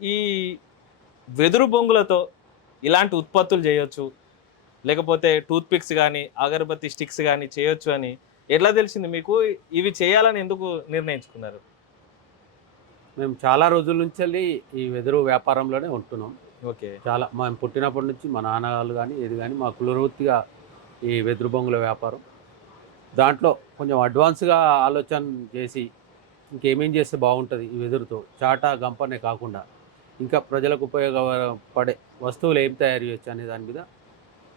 ఈ వెదురు బొంగులతో ఇలాంటి ఉత్పత్తులు చేయొచ్చు లేకపోతే టూత్ పిక్స్ కానీ అగరబత్తి స్టిక్స్ కానీ చేయొచ్చు అని ఎట్లా తెలిసింది మీకు? ఇవి చేయాలని ఎందుకు నిర్ణయించుకున్నారు? మేము చాలా రోజుల నుంచి వెళ్ళి ఈ వెదురు వ్యాపారంలోనే ఉంటున్నాం. ఓకే. చాలా మేము పుట్టినప్పటి నుంచి మా నాన్నగారు కానీ ఏది కానీ మా కులవృత్తిగా ఈ వెదురు బొంగుల వ్యాపారం. దాంట్లో కొంచెం అడ్వాన్స్గా ఆలోచన చేసి ఇంకేమేం చేస్తే బాగుంటుంది ఈ వెదురుతో చాటా గంపనే కాకుండా. ఇంకా ప్రజలకు ఉపయోగపడే వస్తువులు ఏం తయారు చేయొచ్చు అనే దాని మీద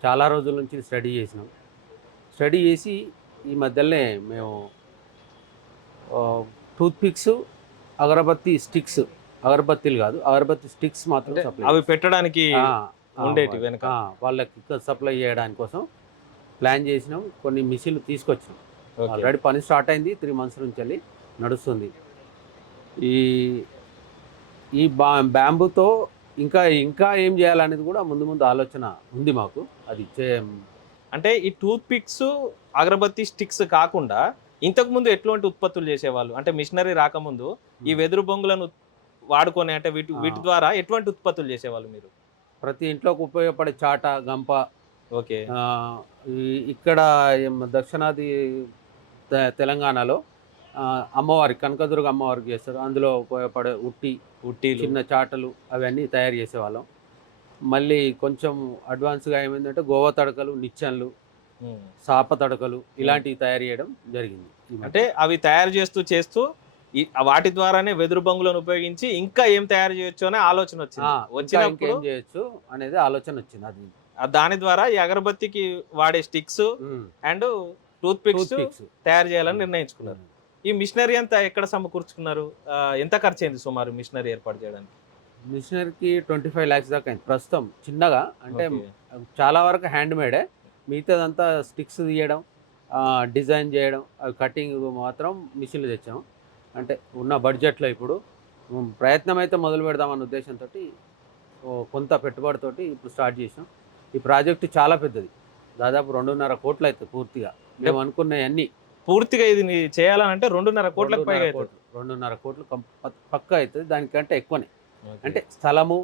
చాలా రోజుల నుంచి స్టడీ చేసినాం స్టడీ చేసి ఈ మధ్యలోనే మేము టూత్ పిక్స్ అగరబత్తి స్టిక్స్ అగరబత్తీలు కాదు అగరబత్తి స్టిక్స్ మాత్రం సప్లై అవి పెట్టడానికి ఉండేటి వెనక. వాళ్ళకి సప్లై చేయడానికి కోసం ప్లాన్ చేసినాం కొన్ని మిషన్లు తీసుకొచ్చినాం. ఆల్రెడీ పని స్టార్ట్ అయింది త్రీ మంత్స్ నుంచి వెళ్ళి నడుస్తుంది ఈ ఈ బా బ్యాంబూతో ఇంకా ఇంకా ఏం చేయాలనేది కూడా ముందు ముందు ఆలోచన ఉంది మాకు. అది చే అంటే ఈ టూత్ పిక్స్ అగరబత్తి స్టిక్స్ కాకుండా ఇంతకు ముందు ఎటువంటి ఉత్పత్తులు చేసేవాళ్ళు? అంటే మిషనరీ రాకముందు ఈ వెదురు బొంగులను వాడుకొని అంటే వీటి. వీటి ద్వారా ఎటువంటి ఉత్పత్తులు చేసేవాళ్ళు మీరు? ప్రతి ఇంట్లోకి ఉపయోగపడే చాట గంప ఓకే. ఇక్కడ దక్షిణాది తెలంగాణలో ఆ, అమ్మవారి కనకదుర్గ అమ్మవారికి చేస్తారు. అందులో ఉపయోగపడే ఉట్టి ఉట్టీలు. చిన్న చాటలు అవన్నీ తయారు చేసేవాళ్ళం. మళ్ళీ కొంచెం అడ్వాన్స్గా ఏమైందంటే గోవా తడకలు నిచ్చెనలు. సాప తడకలు ఇలాంటివి తయారు చేయడం జరిగింది. అంటే అవి తయారు చేస్తూ చేస్తూ వాటి ద్వారానే వెదురు బొంగులను ఉపయోగించి ఇంకా ఏం తయారు చేయొచ్చు అనే ఆలోచన వచ్చింది. వచ్చినప్పుడు ఇంకేం చేయొచ్చు అనేది ఆలోచన వచ్చింది అది. దాని ద్వారా ఈ అగరబత్తికి వాడే స్టిక్స్. And tooth pics. తయారు చేయాలని నిర్ణయించుకున్నారు. ఈ మిషనరీ అంతా ఎక్కడ సమకూర్చుకున్నారు? ఎంత ఖర్చు అయింది సుమారు మిషనరీ ఏర్పాటు చేయడానికి? మిషనరీకి ట్వంటీ ఫైవ్ ల్యాక్స్ దాకా అయింది. ప్రస్తుతం చిన్నగా అంటే. చాలా వరకు హ్యాండ్ మేడే మిగతాదంతా స్టిక్స్ తీయడం డిజైన్ చేయడం అవి కటింగ్ మాత్రం మిషన్లు తెచ్చాం అంటే ఉన్న బడ్జెట్లో ఇప్పుడు. ప్రయత్నం అయితే మొదలు పెడదామన్న ఉద్దేశంతో కొంత పెట్టుబడితోటి ఇప్పుడు స్టార్ట్ చేసాం. ఈ ప్రాజెక్టు చాలా పెద్దది. దాదాపు రెండున్నర కోట్లు అవుతుంది పూర్తిగా. మేము అనుకున్నవన్నీ పూర్తిగా ఇది చేయాలంటే రెండున్నర కోట్లకు పైగా రెండున్నర కోట్లు పక్కా అవుతుంది. దానికంటే ఎక్కువనే. అంటే స్థలము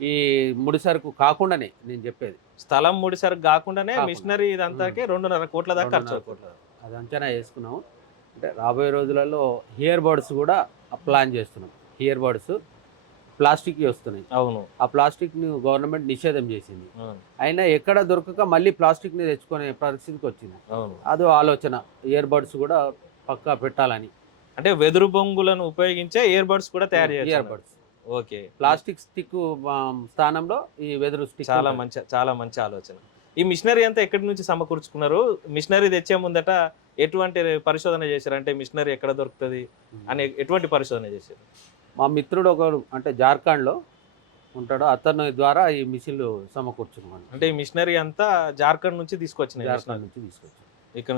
ఈ ముడి సరుకు కాకుండానే నేను చెప్పేది. స్థలం ముడి సరుకు కాకుండానే కాకుండా. మిషనరీ ఇదంతాకే రెండున్నర కోట్ల దాకా ఖర్చు కోట్ల. అది అంచనా వేసుకున్నాము. అంటే రాబోయే రోజులలో హియర్ బర్డ్స్ కూడా ప్లాన్ చేస్తున్నాం. హియర్ బర్డ్స్ ప్లాస్టిక్ వస్తున్నాయి. అవును. ఆ ప్లాస్టిక్ని గవర్నమెంట్ నిషేధం చేసింది. అయినా ఎక్కడ దొరకక మళ్ళీ ప్లాస్టిక్ని తెచ్చుకునే పరిస్థితికి వచ్చింది. అవును. అదో ఆలోచన. ఇయర్ బర్డ్స్ కూడా పక్కా పెట్టాలని. అంటే వెదురు బొంగులను ఉపయోగించే ఇయర్ బడ్స్ కూడా తయారు ear buds okay. Plastic stick స్థానంలో ఈ వెదురు స్టిక్ చాలా మంచి చాలా మంచి ఆలోచన. ఈ మిషనరీ అంతా ఎక్కడి నుంచి సమకూర్చుకున్నారు? మిషనరీ తెచ్చే ముందట ఎటువంటి పరిశోధన చేశారు? అంటే మిషనరీ ఎక్కడ దొరుకుతుంది? అని ఎటువంటి పరిశోధన చేశారు? మా మిత్రుడు ఒకడు అంటే జార్ఖండ్లో ఉంటాడు. అతని ద్వారా ఈ మిషన్లు సమకూర్చుకున్నాను. అంటే ఈ మిషనరీ అంతా జార్ఖండ్ నుంచి తీసుకొచ్చినాయి జార్ఖండ్ నుంచి తీసుకొచ్చాను. ఇక్కడ